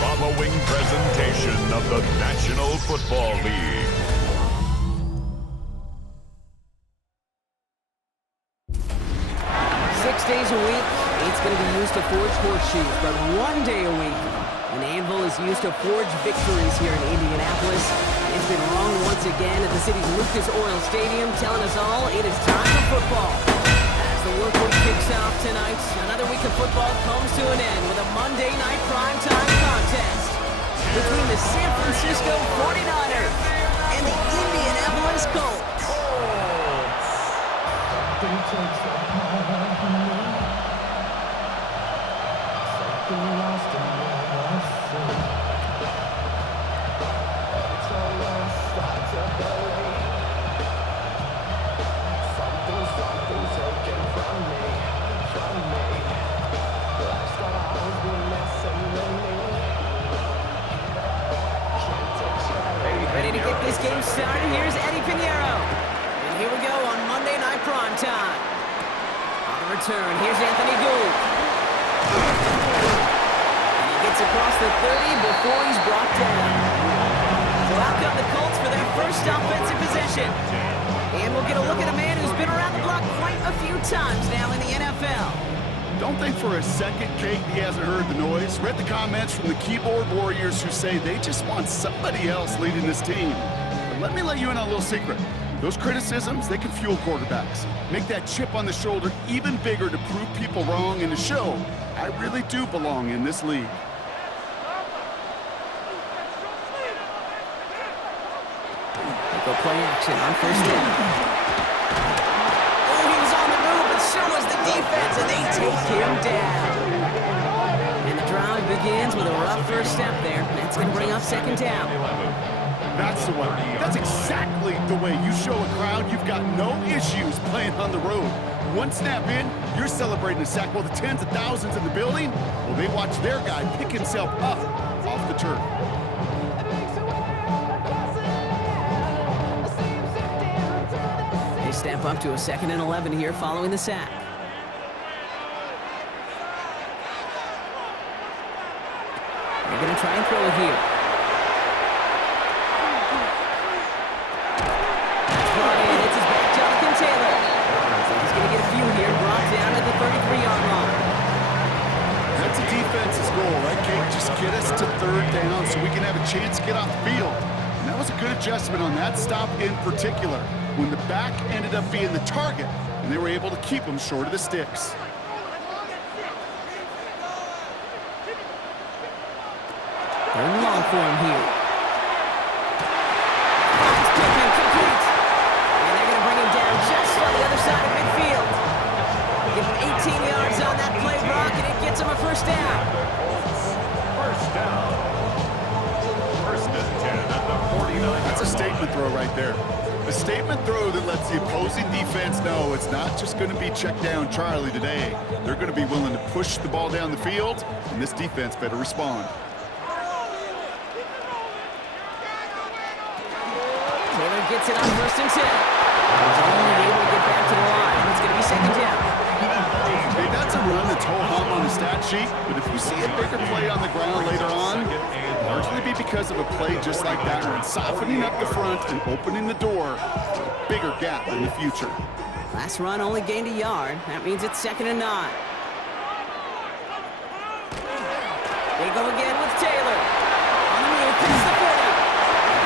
following presentation of the National Football League. 6 days a week, it's going to be used to forge horseshoes, but 1 day a week, an anvil is used to forge victories here in Indianapolis. It's been rung once again at the city's Lucas Oil Stadium, telling us all it is time for football. As the work week kicks off tonight, another week of football comes to an end with a Monday night primetime contest between the San Francisco 49ers and the Indianapolis Colts. Ready to get this game started? Here's Eddie Pinheiro. And here we go on Monday Night Primetime. On the return, here's Anthony Gould. And he gets across the 30 before he's brought down. So out come the Colts for their first offensive possession. And we'll get a look at a man who's been around the block quite a few times now in the NFL. Don't think for a second, Kate, he hasn't heard the noise. Read the comments from the keyboard warriors who say they just want somebody else leading this team. But let me let you in on a little secret. Those criticisms, they can fuel quarterbacks. Make that chip on the shoulder even bigger to prove people wrong and to show I really do belong in this league. Go play action on first down. So was the defense, and they take him down. And the drive begins with a rough first step there. That's going to bring up second down. That's the way. That's exactly the way you show a crowd you've got no issues playing on the road. One snap in, you're celebrating a sack while the tens of thousands in the building, well, they watch their guy pick himself up off the turf. They step up to a 2nd and 11 here following the sack. They're going to try and throw it here. That's brought in. It's his back, Jonathan Taylor. So he's going to get a few here, brought down at the 33-yard line. That's a defense's goal, right, Kate? Just get us to 3rd down so we can have a chance to get off the field. And that was a good adjustment on that stop in particular, when the back ended up being the target, and they were able to keep him short of the sticks. Third and long for him here. Complete. And they're going to bring him down just on the other side of midfield. Give him 18 yards on that play, Brock, and it gets him a first down. First down. 1st and 10 at the 49. That's a statement throw right there. A statement throw that lets the opposing defense know it's not just going to be check down Charlie today. They're going to be willing to push the ball down the field, and this defense better respond. Taylor gets it on 1st and 10. He's only able to get back to the line. It's going to be 2nd down. Hey, that's a run that's ho-hum on the stat sheet, but if you see a bigger play on the ground later on, largely be because of a play just like that one, softening up the front and opening the door for a bigger gap in the future. Last run only gained a yard. That means it's 2nd and 9. They go again with Taylor. On the move, picks the 40.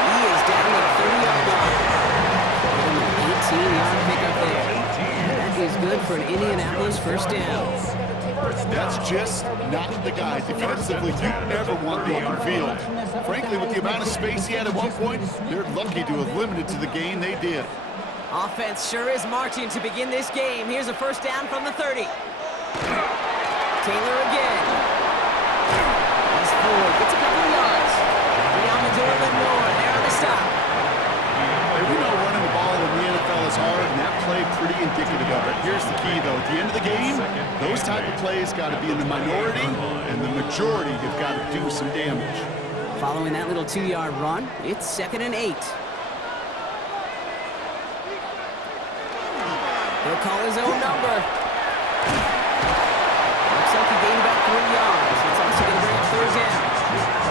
He is down at the 30-yard line. Give him an 18-yard pickup there. That is good for an Indianapolis first down. That's just not the guy defensively you ever want the open field. Frankly, with the amount of space he had at one point, they're lucky to have limited to the gain they did. Offense sure is marching to begin this game. Here's a first down from the 30. Taylor again. He's forward, gets a couple of yards. Beyond the door, then more. There on the stop. Hey, we know running the ball in the NFL is hard, and that play pretty indicative of it. Here's the key, though. At the end of the game, those type of plays got to be in the minority, and the majority have got to do some damage. Following that little 2-yard run, it's 2nd and 8. He'll call his own number. Looks like he gained about 3 yards. It's also going to bring up 3rd down.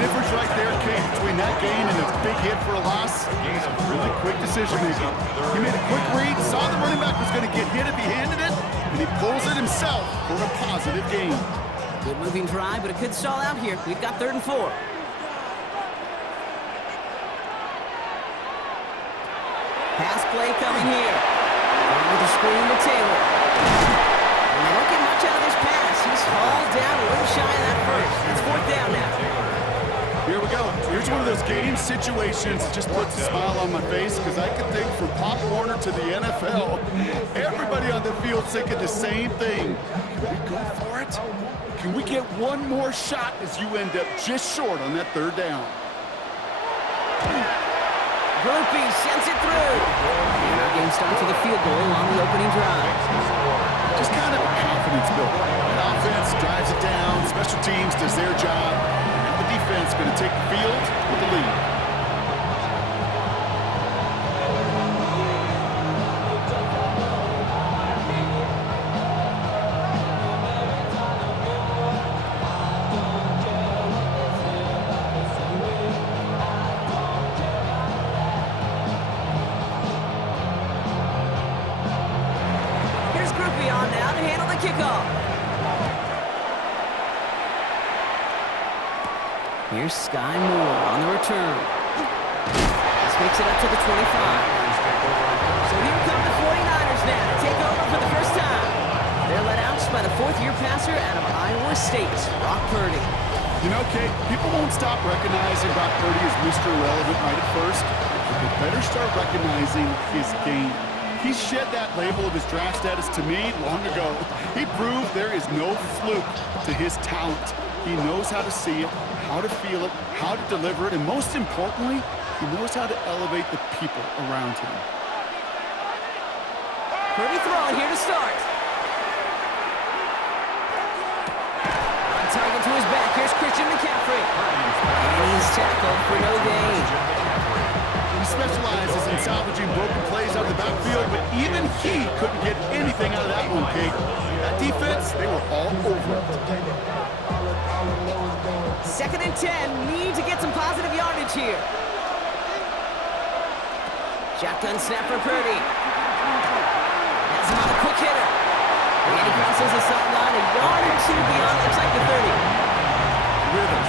difference right there, Kate, between that gain and a big hit for a loss? Really quick decision-making. He made a quick read, saw the running back was going to get hit if he handed it, and he pulls it himself for a positive gain. Good moving drive, but it could stall out here. We've got 3rd and 4. Pass play coming here. Going with the screen to Taylor. And they don't get much out of this pass. He's hauled down a little shy of that first. It's 4th down now. Here we go. Here's one of those game situations that just puts a smile on my face because I can think from Pop Warner to the NFL, everybody on the field thinking the same thing. Can we go for it? Can we get one more shot as you end up just short on that 3rd down? Groupie sends it through. And our game starts with a field goal on the opening drive. Just kind of a confidence builder. The offense drives it down. Special teams does their job. Now the defense going to take the field with the lead. Here's Sky Moore on the return. This makes it up to the 25. So here come the 49ers now to take over for the first time. They're led out by the 4th-year passer out of Iowa State, Brock Purdy. You know, Kate, people won't stop recognizing Brock Purdy as Mr. Irrelevant right at first, but they better start recognizing his game. He shed that label of his draft status to me long ago. He proved there is no fluke to his talent. He knows how to see it, how to feel it, how to deliver it, and most importantly, he knows how to elevate the people around him. Purdy throwing here to start. On target to his back, here's Christian McCaffrey. And he's tackled for no gain. He specializes in salvaging broken plays out of the backfield, but even he couldn't get anything out of that one, Kate. That defense, they were all over it. 2nd and 10, need to get some positive yardage here. Shotgun snap for Purdy. Has him on a quick hitter. And he crosses the sideline a yard or 2 beyond, looks like the 30. Rhythm.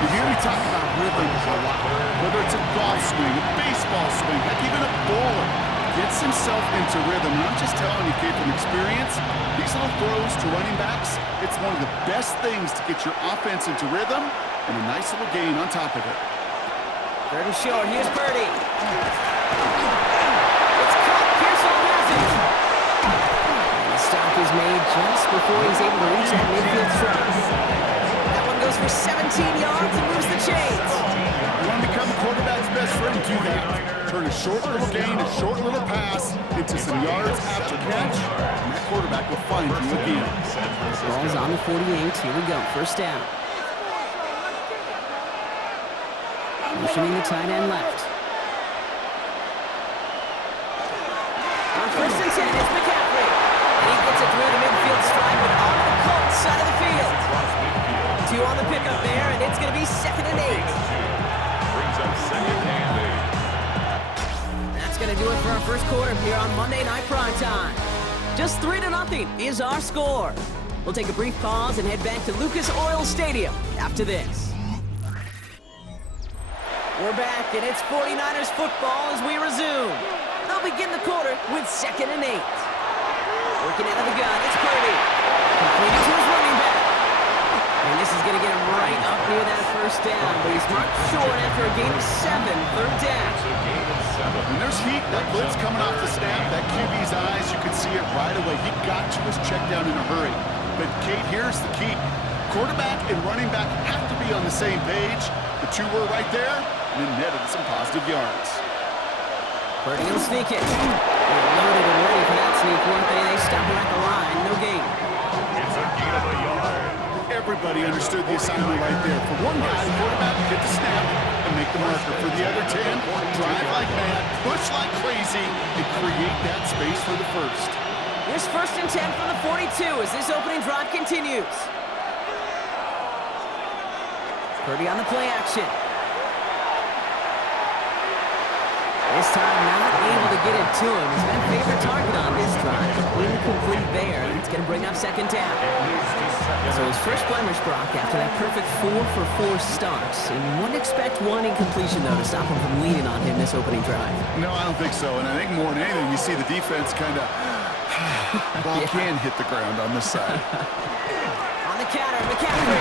You hear me talk about rhythm a lot. Whether it's a golf swing, a baseball swing, heck, even a bowler gets himself into rhythm. And I'm just telling you, kid, from experience, these little throws to running backs, it's one of the best things to get your offense into rhythm and a nice little gain on top of it. 3rd and short, here's Purdy. It's caught, Pearson has it. And the stop is made just before he's able to reach that midfield strike. That one goes for 17 yards and moves the chains. You want to become a quarterback's best friend, do that. Turn a short little gain, a short little pass into some yards after catch, and that quarterback will find you again. Ball's on the 48. Here we go. 1st down. Motioning the tight end left. On 1st and 10, it's McCaffrey. And he gets it through the midfield strike, but on the Colts side of the field. 2 on the pickup there, and it's going to be 2nd and 8. Brings up 2nd and 8. That's going to do it for our first quarter here on Monday Night Primetime. Just 3-0 is our score. We'll take a brief pause and head back to Lucas Oil Stadium after this. We're back, and it's 49ers football as we resume. They'll begin the quarter with 2nd and 8. Working out of the gun, it's Purdy. Completed to his running back. And this is going to get him right up near that 1st down, but he's marked short after a gain of 7, 3rd down. When there's heat, that blitz coming off the snap, that QB's eyes, you can see it right away. He got to his check down in a hurry. But, Kate, here's the key. Quarterback and running back have to be on the same page. The 2 were right there, and then netted some positive yards. Purdy will sneak it. They're loaded and ready for that sneak, weren't they? They stop him at the line. No gain. It's a gain of a yard. Everybody understood the assignment right there. For one guy, the quarterback, get the snap and make the marker. For the other 10, drive like mad, push like crazy, and create that space for the 1st. Here's 1st and 10 from the 42 as this opening drive continues. Purdy on the play action. This time not able to get it to him. He's been a favorite target on this drive. Incomplete there. It's going to bring up second down. So his first blemish, Brock, after that perfect 4-for-4 starts. And wouldn't expect one incompletion, though, to stop him from leaning on him this opening drive. No, I don't think so. And I think more than anything, you see the defense kind of ball can hit the ground on this side. On the counter, McCaffrey.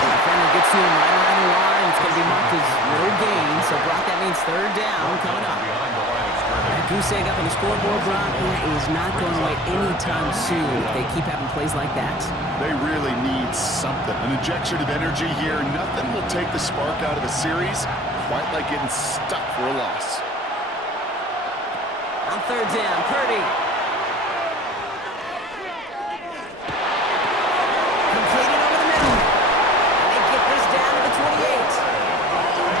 The defender gets to him right around the line. It's going to be marked as no gain. So, Brock, that means third down coming up. That goose egg up on the scoreboard, Brock, that is not going away anytime soon if they keep having plays like that. They really need something. An injection of energy here. Nothing will take the spark out of the series quite like getting stuck for a loss. On third down, Purdy. Completed over the middle. And they get this down to the 28.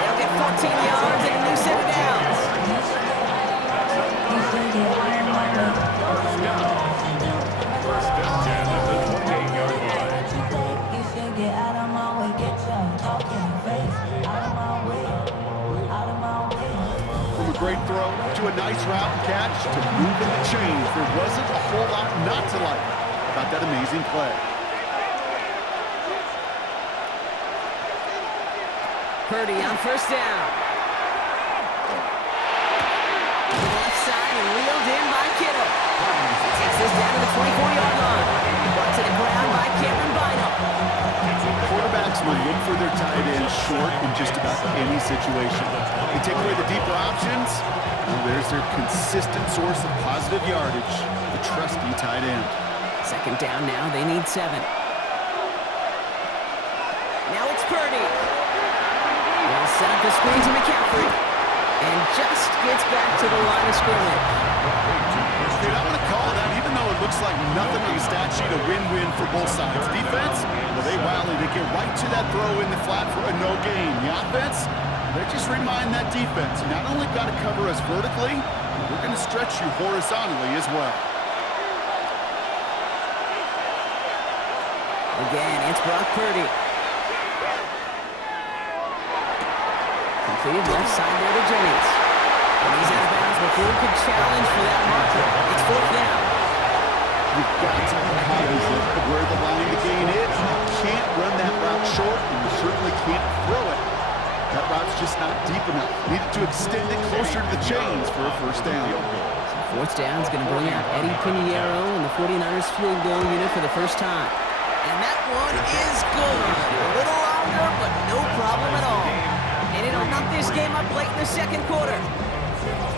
They'll get 14 yards and a new set of downs. From a great throw to a nice route and catch to moving the chains. There wasn't a whole lot not to like about that amazing play. Purdy on first down. To the left side and wheeled in by Kittle. Takes this down to the 24-yard line. Brought to the ground by Cameron Bynum. Quarterbacks will look for their tight end short in just about any situation. They take away the deeper options, and there's their consistent source of positive yardage, the trusty tight end. Second down now, they need 7. Now it's Purdy. Well, set up the screen to McCaffrey. And just gets back to the line of scrimmage. Dude, I'm going to call that, even though it looks like nothing on the stat sheet, a win-win for both sides. Defense, well, they rally to get right to that throw in the flat for a no gain. The offense, they just remind that defense, not only got to cover us vertically, we're going to stretch you horizontally as well. Again, it's Brock Purdy. Completed left side there to Jennings. And he's out of bounds before he could challenge for that marker. It's fourth down. You've got to be cognizant of where the line of the gain is. You can't run that route short, and you certainly can't throw it. That route's just not deep enough. Needed to extend it closer to the chains for a first down. So fourth down is going to bring out Eddie Pinheiro and the 49ers field goal unit for the first time. And that one is good. A little longer, but no problem at all. And it'll knock this game up late in the second quarter.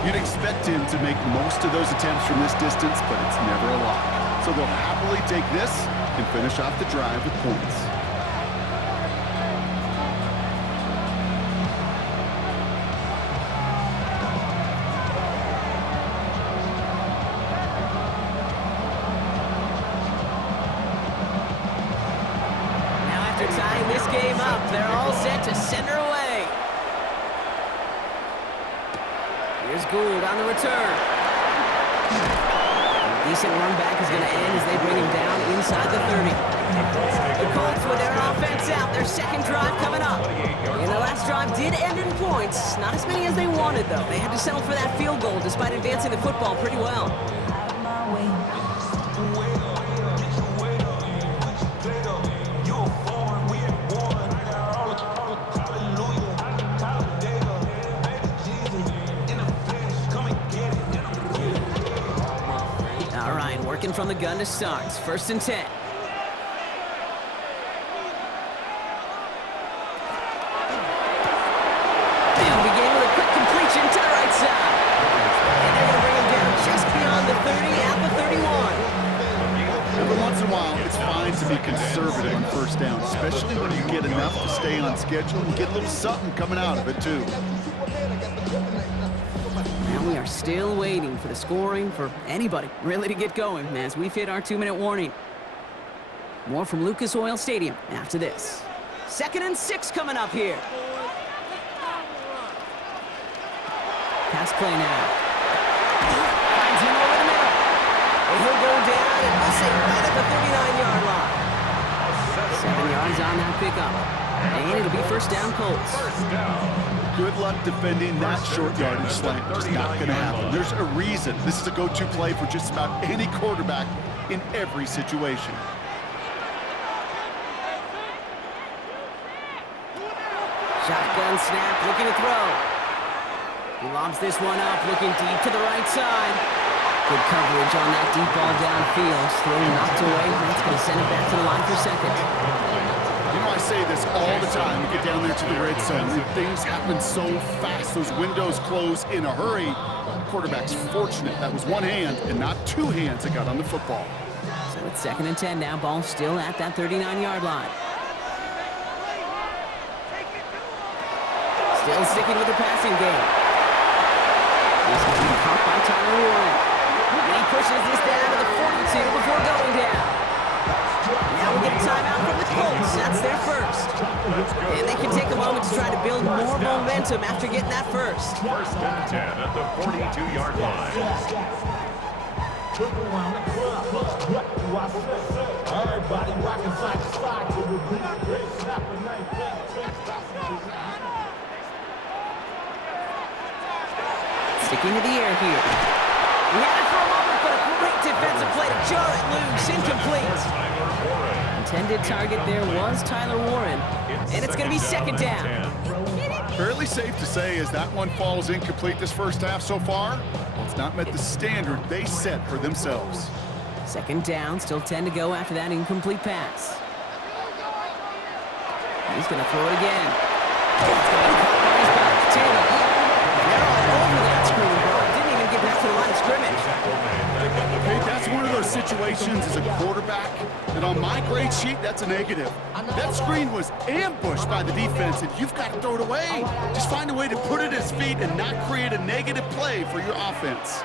You'd expect him to make most of those attempts from this distance, but it's never a lock. So they'll happily take this and finish off the drive with points. Now after tying this game up, they're all set to send her away. Here's Gould on the return. A decent run back is going to end as they bring him down inside the 30. The Colts with their offense out, their second drive coming up. And the last drive did end in points. Not as many as they wanted, though. They had to settle for that field goal despite advancing the football pretty well. Working from the gun to start. It's 1st and 10. They'll begin with a quick completion to the right side. And they're going to bring him down just beyond the 30 at the 31. Every once in a while, it's fine to be conservative on first down, especially when you get enough to stay on schedule and get a little something coming out of it, too. And we are still waiting for the scoring for anybody really to get going as we've hit our 2-minute warning. More from Lucas Oil Stadium after this. 2nd and 6 coming up here. Pass play now. Finds him over the middle. And he'll go down and miss it right at the 39-yard line. 7 yards on that pickup. And it'll be first down, Colts. Good luck defending that short yardage slant. Just not going to happen. There's a reason this is a go-to play for just about any quarterback in every situation. Shotgun snap, looking to throw. He lobs this one up, looking deep to the right side. Good coverage on that deep ball downfield. Throw knocked away, and that's going to send it back to the line for second. You know, I say this all the time. You get down there to the red zone, and things happen so fast. Those windows close in a hurry. The quarterback's fortunate. That was one hand and not two hands that got on the football. So it's 2nd and 10 now. Ball still at that 39-yard line. Still sticking with the passing game. He's going to be caught by Tyler Warren. And he pushes this down to the 42 before going down. Now we get a timeout from the Colts. That's their first. And they can take a moment to try to build more momentum after getting that first. 1st and 10 at the 42-yard line. Everybody rocking side to side to the beat. Snap a night. Sticking to the air here. We had it for a moment, but a great defensive play to jar it loose. Incomplete. Intended target there was Tyler Warren. And it's going to be 2nd down. Fairly safe to say as that one falls incomplete this first half so far, well, it's not met the standard they set for themselves. 2nd down, still 10 to go after that incomplete pass. He's going to throw it again. It's going to be caught by his back. Taylor. They're all over that screen, bro. Didn't even get back to the line of scrimmage. Hey, that's one of those situations as a quarterback that on my grade sheet, that's a negative. That screen was ambushed by the defense, and you've got to throw it away. Just find a way to put it at his feet and not create a negative play for your offense.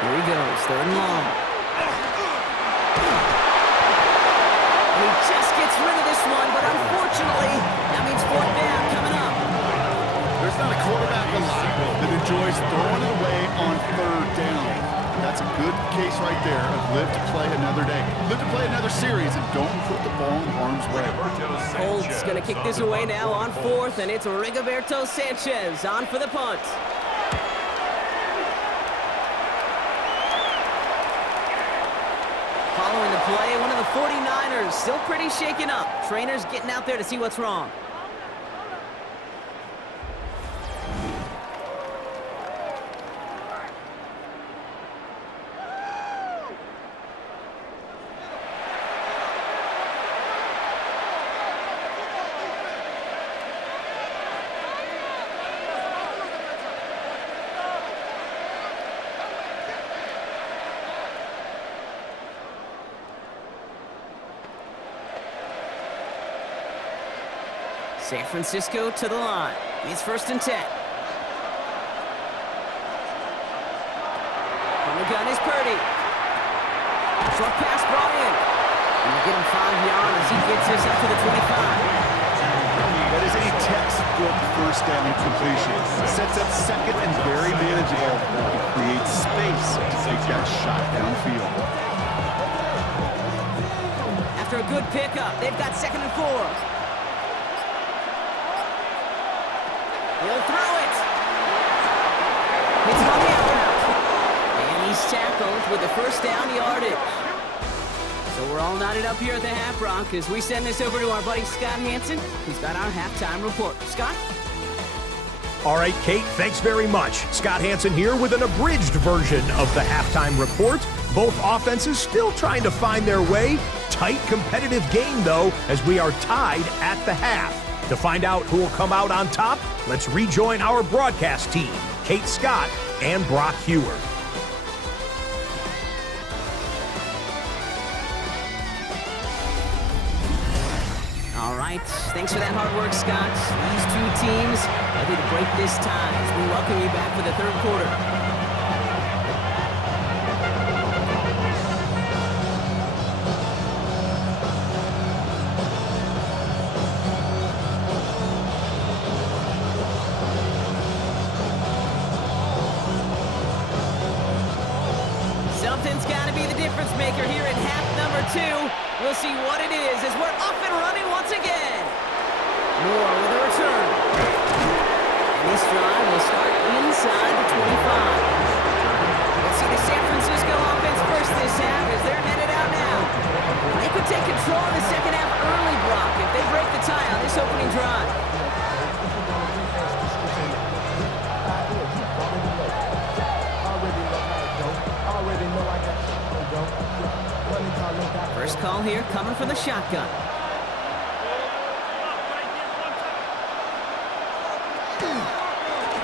Here he goes, 3rd and long. And he just gets rid of this one, but unfortunately, that means 4th down coming up. There's not a quarterback alive that enjoys throwing it away on 3rd down. That's a good case right there of live to play another day. Live to play another series and don't put the ball in harm's way. Colts going to kick this away now on 4th, and it's Rigoberto Sanchez on for the punt. Following the play, one of the 49ers still pretty shaken up. Trainers getting out there to see what's wrong. San Francisco to the line. It's 1st and 10. From the gun is Purdy. Short pass brought in. And we'll get him 5 yards as he gets this up to the 25. That is a textbook first down completion. Sets up 2nd and very manageable. It creates space to take that shot downfield. After a good pickup, they've got 2nd and 4. He'll throw it. It's on the out route. And he's tackled with the 1st down yardage. So we're all knotted up here at the half, Brock, as we send this over to our buddy Scott Hansen, who's got our halftime report. Scott? All right, Kate, thanks very much. Scott Hansen here with an abridged version of the halftime report. Both offenses still trying to find their way. Tight, competitive game, though, as we are tied at the half. To find out who will come out on top, let's rejoin our broadcast team, Kate Scott and Brock Hewer. All right, thanks for that hard work, Scott. These two teams ready to break this tie as we welcome you back for the 3rd quarter. Hamilton's got to be the difference maker here in half number 2. We'll see what it is as we're up and running once again. Moore with a return. And this drive will start inside the 25. Let's see the San Francisco offense first this half as they're headed out now. They could take control in the second half early, Brock, if they break the tie on this opening drive. First call here coming from the shotgun.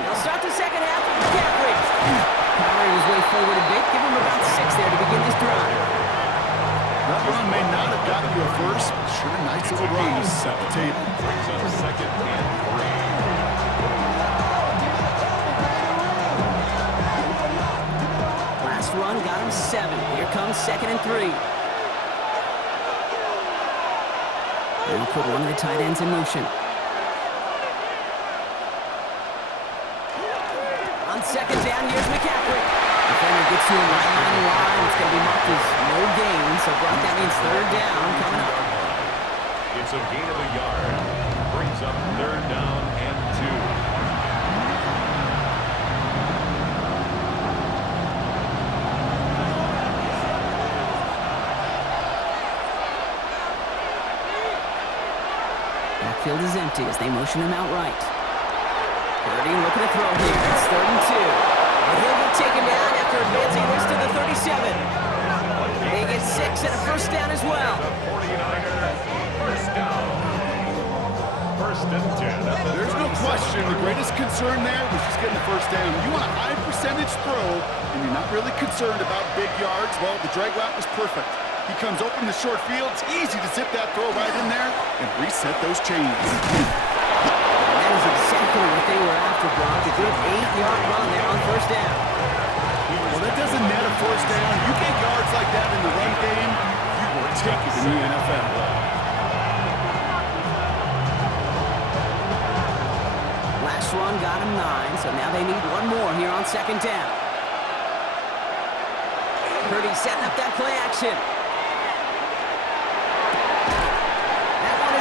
They'll start the second half with McCaffrey. Powering his way forward a bit. Give him about 6 there to begin this drive. That run may not have gotten you a first, but sure a nice little run to set the table. Brings up second and 3. Last run got him 7. Here comes second and 3. And put one of the tight ends in motion. On second down, here's McCaffrey. Defender gets to him right on the line. It's going to be marked as no gain, so Brock, that means third down coming up. It's a gain of a yard. Brings up third down and 2. Backfield is empty as they motion him out right. Purdy looking to throw here. It's third and 2. And he'll get taken down after advancing this to the 37. They get 6 and a first down as well. The 49er, first down. First and 10. There's no question the greatest concern there was just getting the first down. You want a high percentage throw, and you're not really concerned about big yards. Well, the drag route was perfect. He comes open the short field. It's easy to zip that throw right in there and reset those chains. That is exactly what they were after, Brock. A good 8-yard run there on first down. Well, that doesn't net a first down. You get yards like that in the run game, you will take it in the NFL. Last run got him 9, so now they need one more here on second down. Purdy setting up that play action.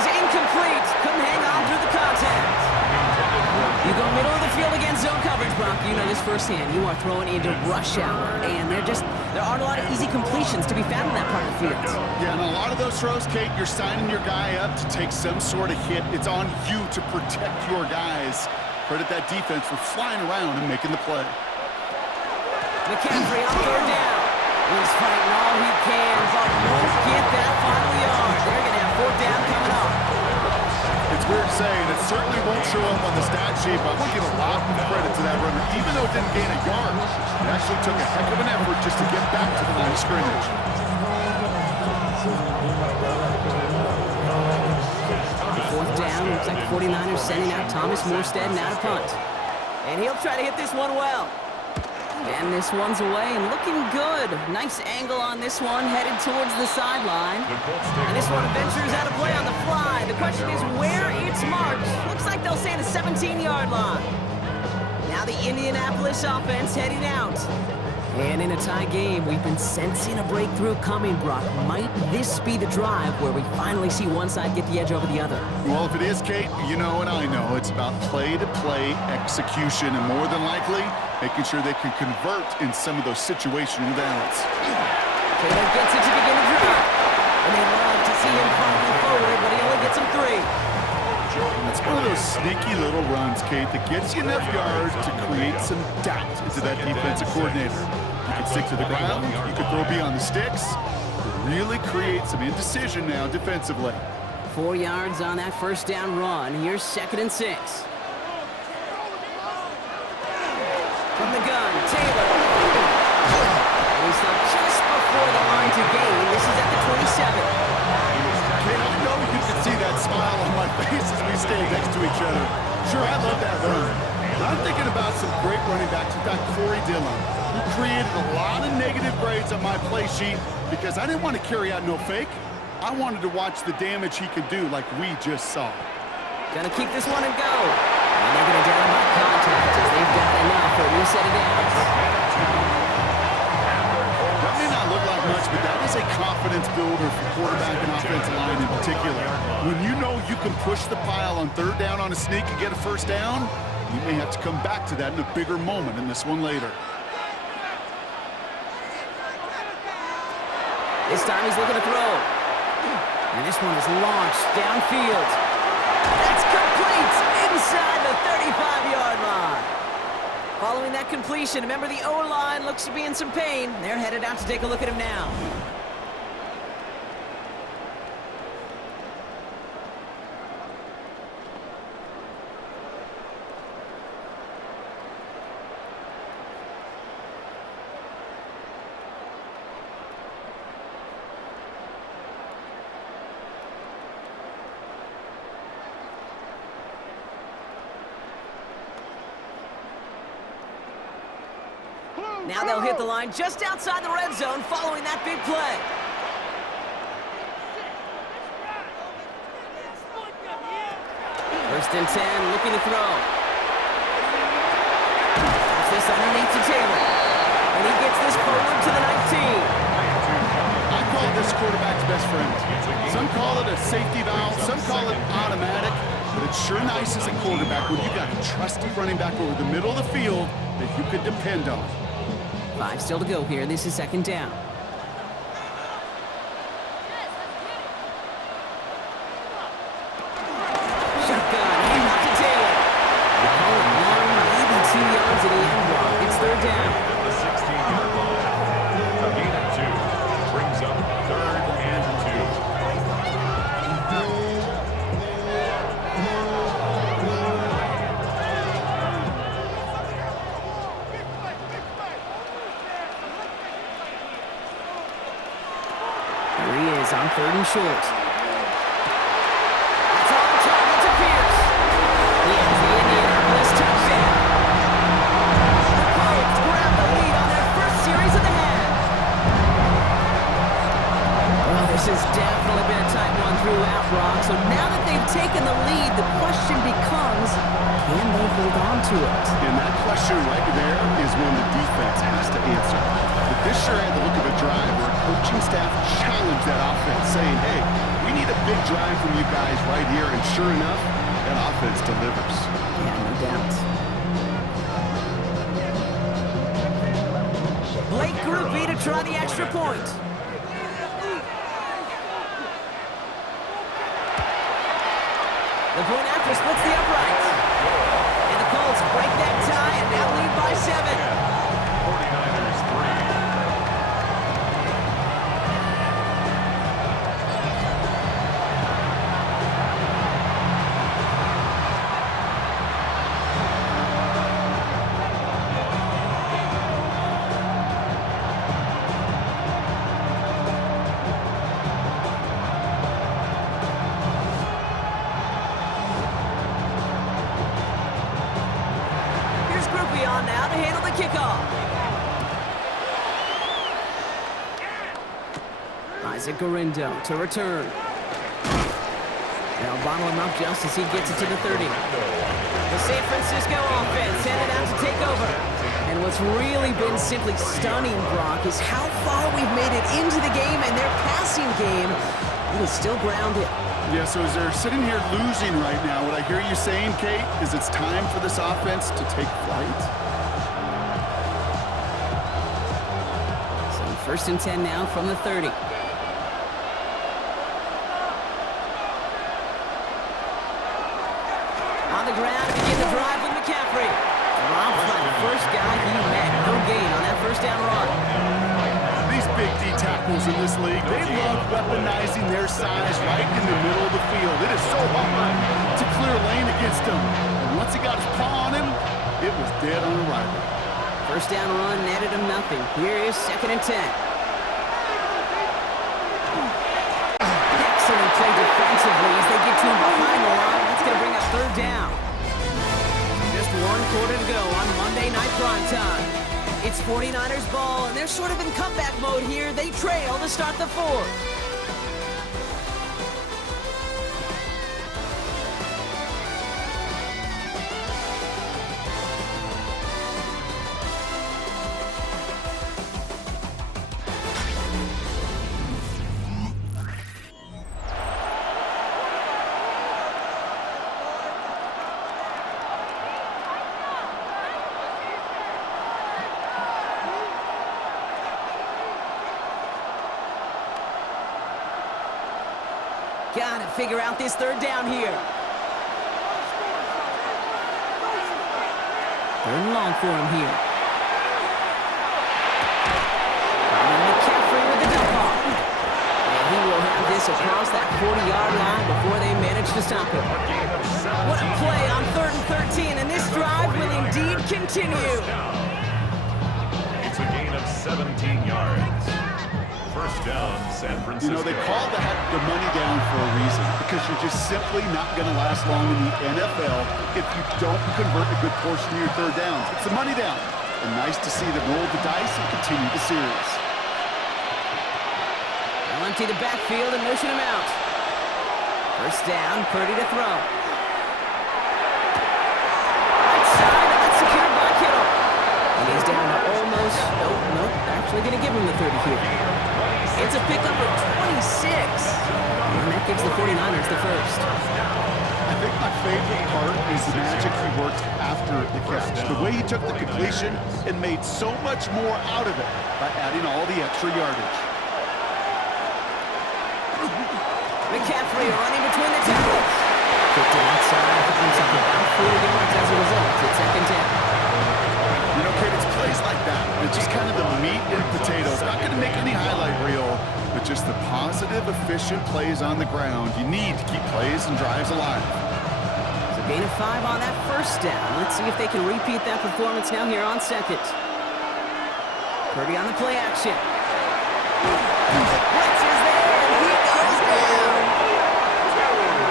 Incomplete. Couldn't hang on through the contact. You go middle of the field against zone coverage, Brock. You know this firsthand. You are throwing into rush hour, and there aren't a lot of easy completions to be found in that part of the field. Yeah, and a lot of those throws, Kate, you're signing your guy up to take some sort of hit. It's on you to protect your guys. Credit that defense for flying around and making the play. McCaffrey on third down. He's fighting all he can, but won't get that final yard. They're going to have fourth down coming up. It's weird saying it certainly won't show up on the stat sheet, but I want to give a lot of credit to that runner. Even though it didn't gain a yard, it actually took a heck of an effort just to get back to the line of scrimmage. Fourth down, looks like the 49ers sending out Thomas Morstead now to punt. And he'll try to hit this one well. And this one's away and looking good. Nice angle on this one, headed towards the sideline. And this one ventures out of play on the fly. The question is where it's marked. Looks like they'll say the 17-yard line. Now the Indianapolis offense heading out. And in a tie game, we've been sensing a breakthrough coming, Brock. Might this be the drive where we finally see one side get the edge over the other? Well, if it is, Kate, you know and I know it's about play-to-play execution, and more than likely, making sure they can convert in some of those situational downs. Taylor gets it to begin the drive. And they love to see him fighting forward, but he only gets him 3. It's one of those sneaky little runs, Kate, that gets you enough yards to create some doubt into that defensive coordinator. You can stick to the ground, you can throw beyond the sticks, really create some indecision now defensively. 4 yards on that first down run. Here's second and 6. From the gun, Taylor. And he's up just before the line to gain. This is at the 27. Kate, I know you can see that smile on my face as we stand next to each other. Sure, I love that run. But I'm thinking about some great running backs. In fact, Corey Dillon, who created a lot of negative grades on my play sheet because I didn't want to carry out no fake. I wanted to watch the damage he could do like we just saw. Gonna keep this one and go. And they're gonna down by contact as they've got enough for a new set of downs. That may not is a confidence builder for quarterback and offensive line in particular. When you know you can push the pile on third down on a sneak and get a first down, you may have to come back to that in a bigger moment in this one later. This time he's looking to throw. And this one is launched downfield. That's complete inside the 35-yard line. Following that completion, remember the O-line looks to be in some pain. They're headed out to take a look at him now. Now they'll hit the line just outside the red zone following that big play. First and 10, looking to throw. Puts this underneath to Taylor. And he gets this forward to the 19. I call this quarterback's best friend. Some call it a safety valve, some call it automatic, but it's sure nice as a quarterback when you got a trusty running back over the middle of the field that you could depend on. 5 still to go here. This is second down. Shotgun, hand off to Taylor. They call it 1, maybe 2 yards at the end block. It's third down. At the 16-yard line. A gain of 2 brings up third and 2. On third and short. That's on target to Pierce. He has the Indianapolis touchdown. The Colts grab the lead on their first series of the half. Well, this has definitely been a tight one throughout, Brock. So now that they've taken the lead, the question becomes, can they hold on to it? And that question right there is one the defense has to answer. But this sure had the look of a drive where coaching staff challenged that offense, saying, hey, we need a big drive from you guys right here, and sure enough, that offense delivers. Yeah, no doubt. Blake Groupie to try the extra point. The point after splits the uprights. And the Colts break that tie and now lead by 7. 49ers 3. Now to handle the kickoff. Isaac Garindo to return. They'll bottle him up just as he gets it to the 30. The San Francisco offense headed out to take over. And what's really been simply stunning, Brock, is how far we've made it into the game, and their passing game, it is still grounded. Yeah, so as they're sitting here losing right now, what I hear you saying, Kate, is it's time for this offense to take flight. So first and 10 now from the 30. On the ground, begin the drive with McCaffrey. Robbed by the first guy he met. No gain on that first down run. These big D tackles in this league, they love weaponizing their size right in the middle of the field. It is so hard to clear lane against them. And once he got his paw on him, it was dead on arrival. First down run netted him nothing. Here is second and 10. Excellent play defensively as they get to him behind the line. That's going to bring up third down. Just 1 quarter to go on Monday Night Primetime. It's 49ers ball, and they're sort of in comeback mode here. They trail to start the fourth. Gotta figure out this third down here. Third and long for him here. And McCaffrey with the dump off. And he will have this across that 40-yard line before they manage to stop him. What a play on 3rd and 13, and this drive will indeed continue. It's a gain of 17 yards. First down, San Francisco. You know, they call that the money down for a reason, because you're just simply not going to last long in the NFL if you don't convert a good portion of your third downs. It's the money down. And nice to see them roll the dice and continue the series. They'll empty the backfield and motion him out. First down, Purdy to throw. Right side, that's secured by Kittle. And he's down to almost, nope, actually going to give him the 30 here. It's a pickup of 26. And that gives the 49ers the first. I think my favorite part is the magic he worked after the catch. The way he took the completion and made so much more out of it by adding all the extra yardage. McCaffrey running between the tackles. Kicked it outside, found himself about 4 yards as a result. It's second down. You know, kid, it's plays like that. It's just kind of the meat and potatoes. Not going to make any highlight reel, but just the positive, efficient plays on the ground. You need to keep plays and drives alive. It's a gain of 5 on that first down. Let's see if they can repeat that performance now here on second. Purdy on the play action. Blitz is there, and he goes down.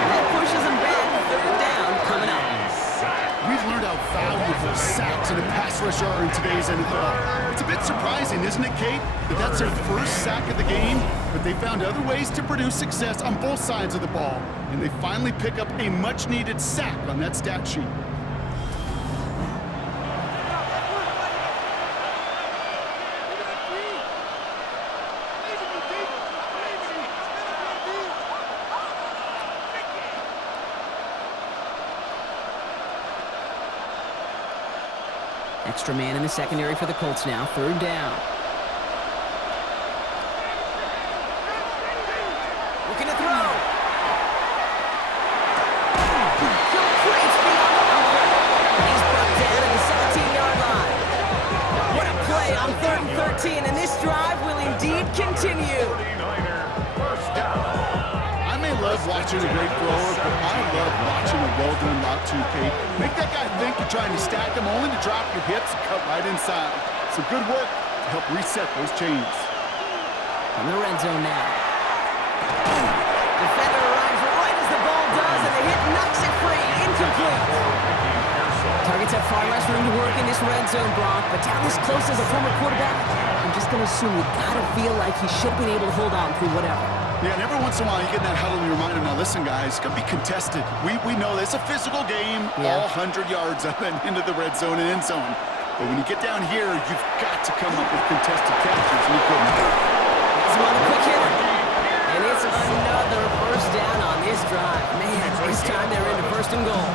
And that pushes him back. Third down coming up. We've learned how valuable sacks and a pass rush are in today's NFL. It's a bit surprising, isn't it, Kate, that that's their first sack of the game, but they found other ways to produce success on both sides of the ball, and they finally pick up a much-needed sack on that stat sheet. Extra man in the secondary for the Colts now. Third down. Looking to throw. Great speed on the ball. He's brought down at the 17-yard line. What a play on 3rd and 13, and this drive will indeed continue. I may love watching a great thrower, but I love watching a well-done route too, Kate. Make that guy think you're trying to stack him, only to drop your hips and cut right inside. Some good work to help reset those chains. From the red zone now. Defender arrives right as the ball does, and the hit knocks it free. Incomplete. Targets have far less room to work in this red zone, Brock, but down this close as a former quarterback, I'm just going to assume you got to feel like he should have been able to hold on through whatever. Yeah, and every once in a while you get in that huddle and you remind him, now listen guys, it's going to be contested. We know it's a physical game, all 100 yards up and into the red zone and end zone. But when you get down here, you've got to come up with contested catches, and he couldn't. He's on a quick hitter. And it's another first down on this drive. Man, this time they're into first and goal.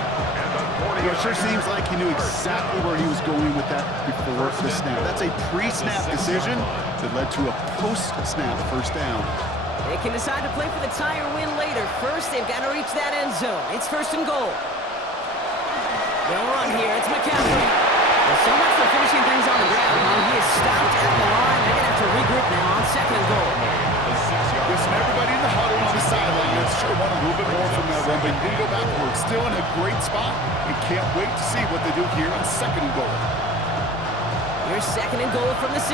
You know, it sure seems like he knew exactly where he was going with that before the snap. That's a pre-snap decision that led to a post-snap first down. They can decide to play for the tie or win later. First, they've got to reach that end zone. It's first and goal. They'll run here. It's McCaffrey. Well, so much for finishing things on the ground. Well, he is stopped at the line. They're going to have to regroup now on second and goal. Listen, everybody in the huddle on the sidelines sure want a little bit more from that run, but you didn't go backwards. Still in a great spot, and can't wait to see what they do here on second and goal. Here's second and goal from the 6.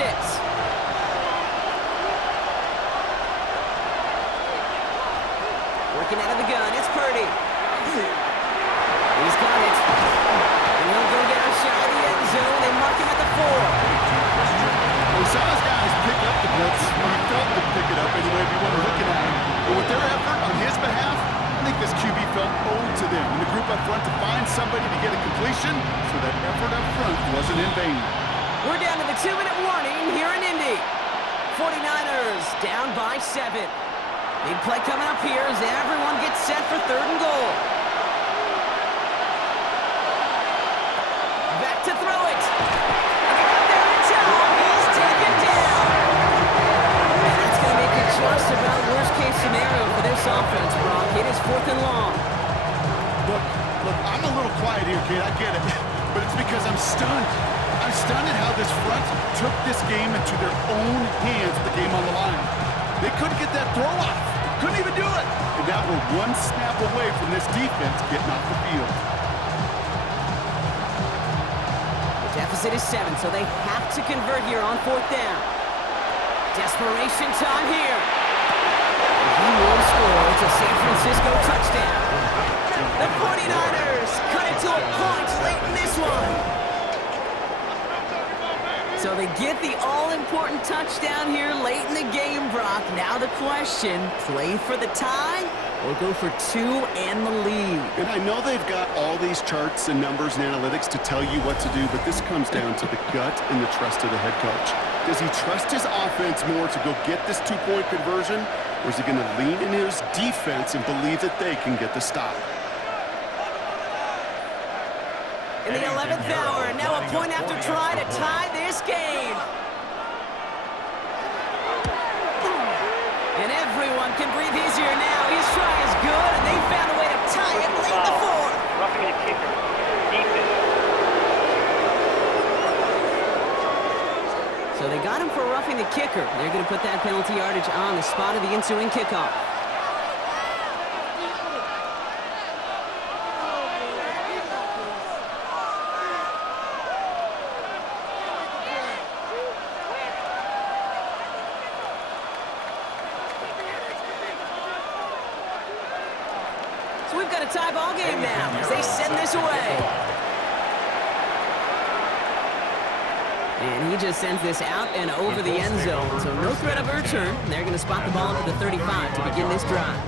Working out of the gun, it's Purdy. He's got it. And he'll go get a shot at the end zone. They mark him at the 4. We saw his guys pick up the blitz. We felt them pick it up anyway if you want to look at it. But with their effort on his behalf, I think this QB felt owed to them. And the group up front to find somebody to get a completion, so that effort up front wasn't in vain. We're down to the 2-minute warning here in Indy. 49ers down by 7. Big play coming up here as everyone gets set for third and goal. Back to throw it. And out there in time, he's taken down. And that's going to make it just about worst-case scenario for this offense, Brock. game into their own hands with the game on the line. They couldn't get that throw off. Couldn't even do it. And now we're one snap away from this defense getting off the field. The deficit is 7, so they have to convert here on 4th down. Desperation time here. If he will score, it's a San Francisco touchdown. The 49ers cut it to a point late in this one. So they get the all-important touchdown here late in the game, Brock. Now the question, play for the tie or go for 2 and the lead? And I know they've got all these charts and numbers and analytics to tell you what to do, but this comes down to the gut and the trust of the head coach. Does he trust his offense more to go get this 2-point conversion, or is he going to lean in his defense and believe that they can get the stop? In the 11th hour, now a point after try to tie this game. And everyone can breathe easier now. His try is good, and they found a way to tie it late in the 4th. Roughing the kicker. Defense. So they got him for roughing the kicker. They're going to put that penalty yardage on the spot of the ensuing kickoff. So we've got a tie ball game now as they send this away. And he just sends this out and over the end zone. So no threat of a return. They're going to spot the ball up at the 35 to begin this drive.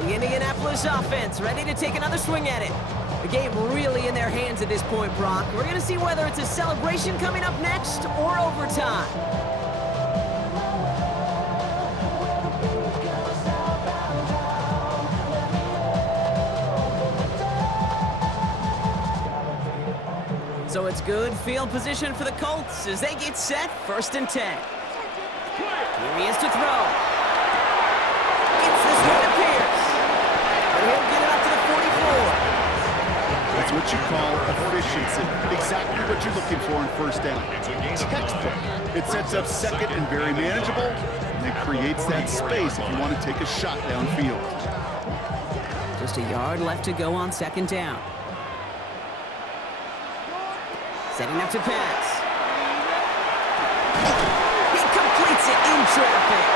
The Indianapolis offense ready to take another swing at it. The game really in their hands at this point, Brock. We're going to see whether it's a celebration coming up next or overtime. So it's good field position for the Colts as they get set, 1st and 10. Here he is to throw. Gets this one to Pierce. And he'll get it up to the 44. That's what you call efficiency. Exactly what you're looking for in 1st down. Textbook. It sets up 2nd and very manageable, and it creates that space if you want to take a shot downfield. Just a yard left to go on 2nd down. Setting up to pass. He completes it in traffic.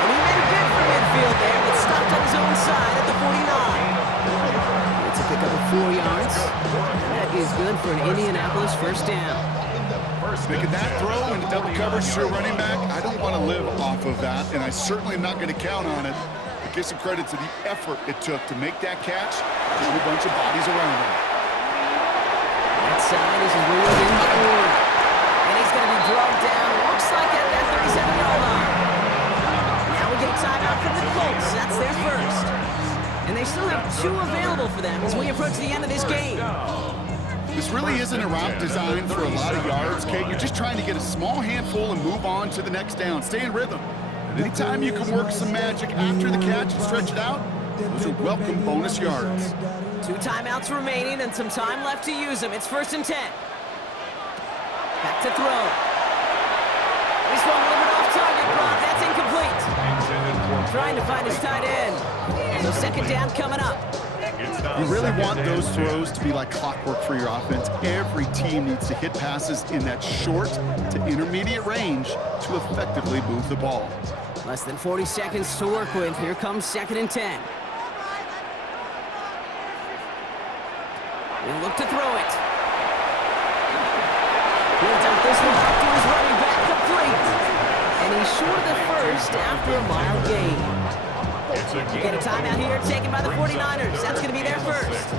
And he made a bid for midfield there, but stopped on his own side at the 49. It's a pickup of 4 yards. That is good for an Indianapolis 1st down. Making that throw into double coverage to a running back, I don't want to live off of that, and I certainly am not going to count on it. But give some credit to the effort it took to make that catch. There's a whole bunch of bodies around him. Side is wheeled in the corner. And he's going to be drugged down. Looks like at that 37-yard line. Now we get a timeout from the Colts. That's their 1st. And they still have 2 available for them as we approach the end of this game. This really isn't a route designed for a lot of yards, Kate. You're just trying to get a small handful and move on to the next down. Stay in rhythm. And anytime you can work some magic after the catch and stretch it out, those are welcome bonus yards. 2 timeouts remaining and some time left to use them. It's 1st and 10. Back to throw. This one delivered off target, Brock. That's incomplete. Trying to find his tight end. So 2nd down coming up. You really want those throws to be like clockwork for your offense. Every team needs to hit passes in that short to intermediate range to effectively move the ball. Less than 40 seconds to work with. Here comes 2nd and 10. He'll look to throw it. He'll dump this one off to his running back, complete. And he's short of the 1st after a mile gain. You get a timeout here taken by the 49ers. That's going to be their 1st.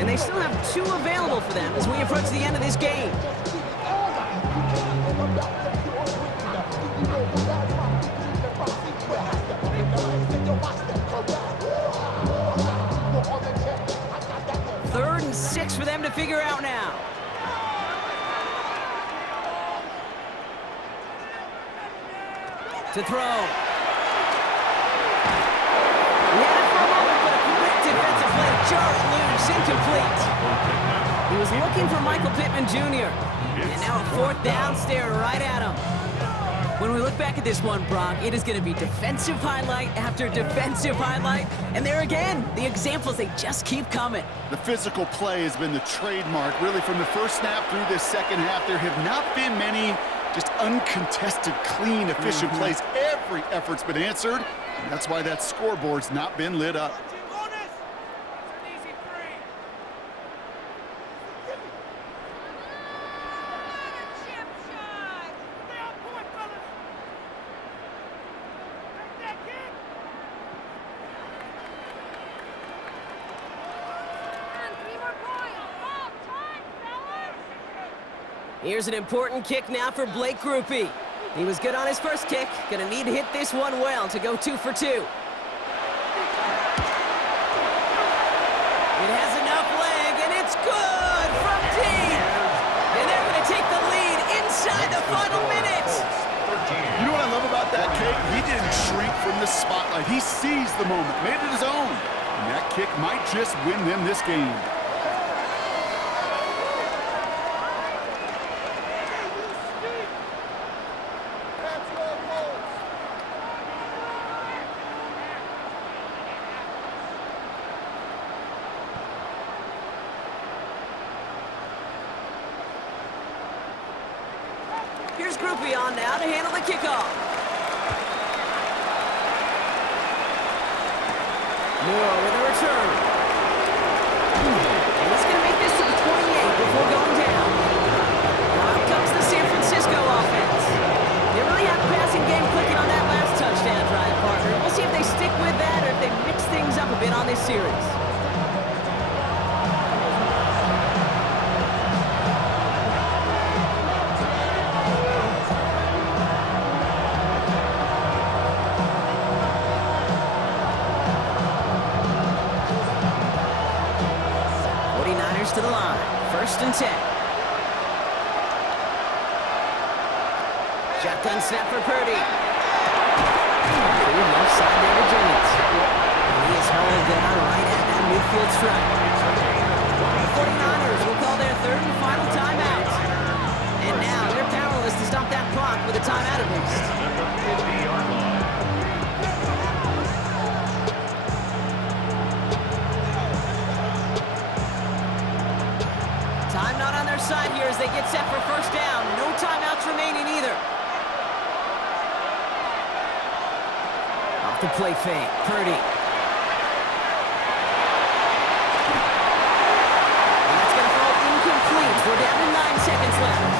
And they still have 2 available for them as we approach the end of this game. Third and 6 for them to figure out now. To throw. He had it for a moment, but a quick defensive play to jar it loose. Incomplete. He was looking for Michael Pittman Jr. And now a fourth down stare right at him. When we look back at this one, Brock, it is going to be defensive highlight after defensive highlight. And there again, the examples, they just keep coming. The physical play has been the trademark. Really, from the first snap through this second half, there have not been many just uncontested, clean, efficient plays. Every effort's been answered, and that's why that scoreboard's not been lit up. Here's an important kick now for Blake Groupie. He was good on his first kick. Gonna need to hit this one well to go 2 for 2. It has enough leg, and it's good from deep. And they're gonna take the lead inside the final minutes. You know what I love about that kick? He didn't shrink from the spotlight. He seized the moment, made it his own. And that kick might just win them this game. Here's Groupie on now to handle the kickoff. Moore with a return. And he's going to make this to the 28 before going down. Out comes the San Francisco offense. They really have the passing game clicking on that last touchdown drive, partner. We'll see if they stick with that or if they mix things up a bit on this series. To the line, 1st and 10. Shotgun snap for Purdy. Left side there to Jennings. He is hauled down right at that midfield stripe. The 49ers will call their 3rd and final timeout. And now they're powerless to stop that clock with a timeout at least. Time not on their side here as they get set for 1st down. No timeouts remaining either. Off the play fake, Purdy. And that's going to fall incomplete. We're down to 9 seconds left.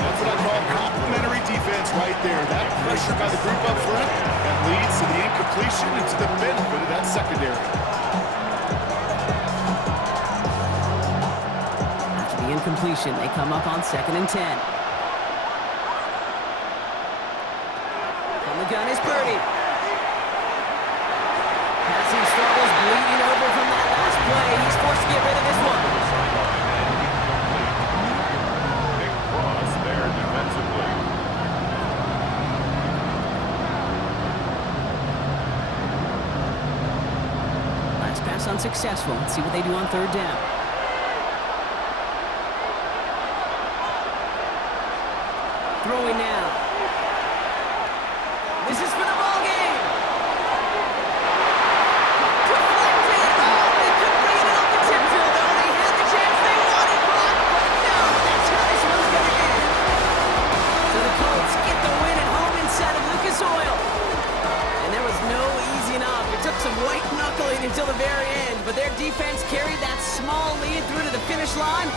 That's what I call complimentary defense right there. That pressure by the group up front, that leads to the incompletion and to the benefit of that secondary. Incompletion. They come up on 2nd and 10. From the gun is Purdy. Passing struggles, bleeding over from that last play. He's forced to get rid of this one. Big cross there defensively. Last pass unsuccessful. Let's see what they do on 3rd down. Throwing now. This is for the ball game. Deflected. Oh, they completed off the tip drill, though. They had the chance they wanted, Brock, but no, that's how this one's going to end. So the Colts get the win at home inside of Lucas Oil. And there was no easing up. It took some white knuckling until the very end, but their defense carried that small lead through to the finish line.